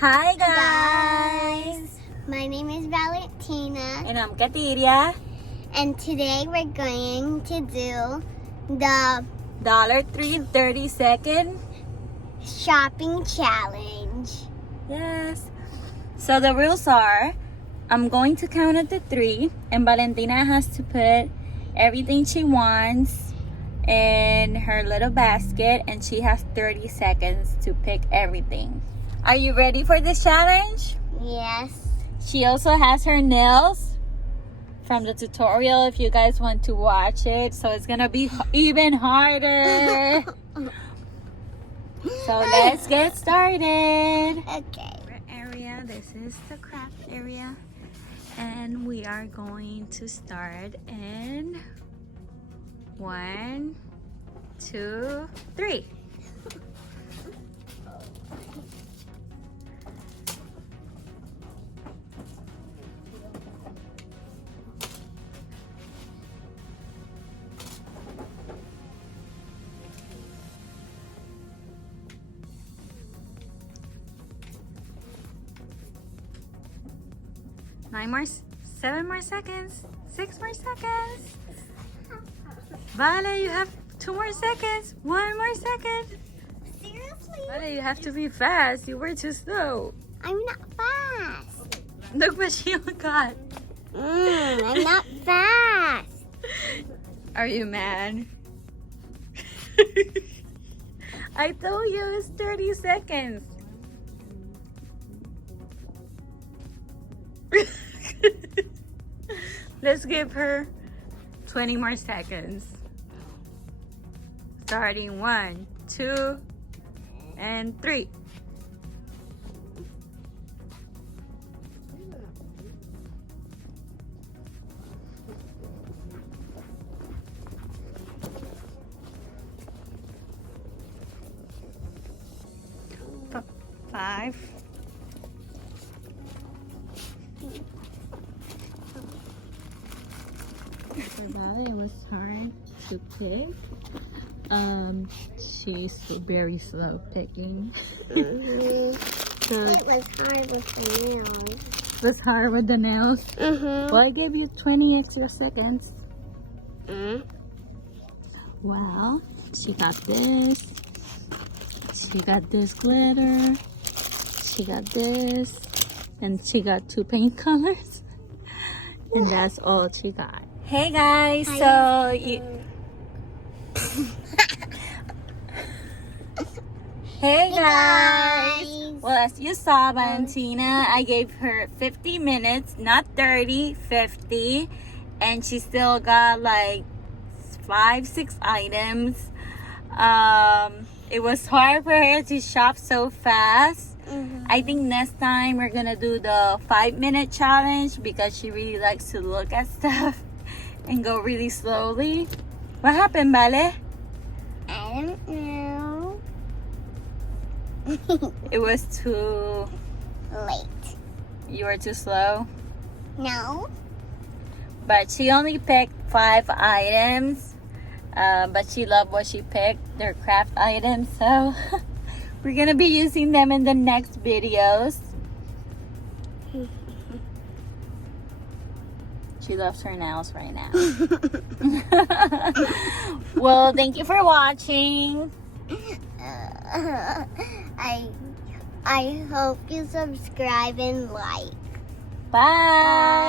Hi guys! My name is Valentina. And I'm Katiria. And today we're going to do the $3 30-second shopping challenge. Yes. So the rules are, I'm going to count at the 3 and Valentina has to put everything she wants in her little basket and she has 30 seconds to pick everything. Are you ready for this challenge? Yes. She also has her nails from the tutorial if you guys want to watch it. So it's gonna be even harder. So let's get started. Okay. Area. This is the craft area. And we are going to start in 1, 2, 3. Seven more seconds. 6 more seconds. Vale, you have 2 more seconds. 1 more second. Seriously? Vale, you have to be fast. You were too slow. I'm not fast. Look what she got. I'm not fast. Are you mad? I told you it's 30 seconds. Let's give her 20 more seconds. Starting 1, 2, and 3. Five. It was hard to pick. She's very slow picking. So It was hard with the nails. it was hard with the nails. Well, I gave you 20 extra seconds. Well, she got this. She got this glitter. She got this. And she got 2 paint colors. And that's all she got. Hey guys, so you... Hey guys! Well, as you saw, Valentina, I gave her 50 minutes, not 30, 50. And she still got like 5-6 items. It was hard for her to shop so fast. I think next time we're gonna do the 5-minute challenge because she really likes to look at stuff and go really slowly. What happened, Vale? I don't know. It was too Late. You were too slow? No. But she only picked 5 items. But she loved what she picked. They're craft items, so we're gonna be using them in the next videos. She loves her nails right now. Well, thank you for watching. I hope you subscribe and like. Bye.